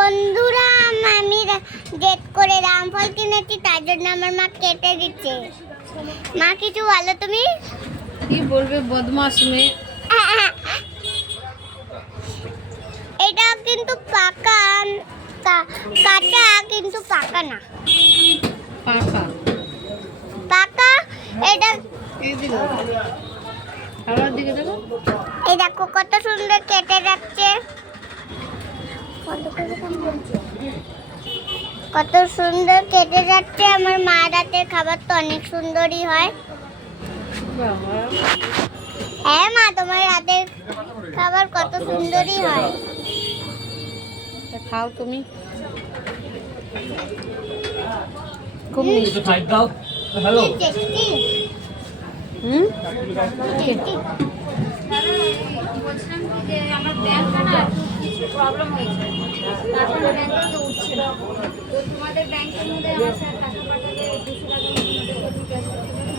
বন্ধুরা আমি জেদ করে রামফল কিনেছি, তার জন্য আমার মা কেটে দিচ্ছে। মা কিছু বলো তুমি। কি বলবে, বদমাস মেয়ে। এটা কিন্তু পাকা, কাঁচা কিন্তু পাকা না। পাকা পাকা এটা। এই দিল খাবার দিকে দেখো। এই দেখো কত সুন্দর কেটে যাচ্ছে, কত সুন্দর কেটে যাচ্ছে। আমার মা রাতের খাবার তো অনেক সুন্দরই হয়। বাবা, হ্যাঁ মা, তোমার রাতের খাবার কত সুন্দরই হয়। তা খাও তুমি। খুব মিষ্টি। হ্যালো টেস্টি হুম টেস্টি। বলছিলাম কি যে আমার ব্যাংকটা না কিছু প্রবলেম হয়েছে, তারপরে ব্যাংক থেকে উঠছে না। তো তোমাদের ব্যাংকের মধ্যে আমার স্যার টাকা পাঠাবে 200 টাকা মতো ক্যাশ করতে পারবে।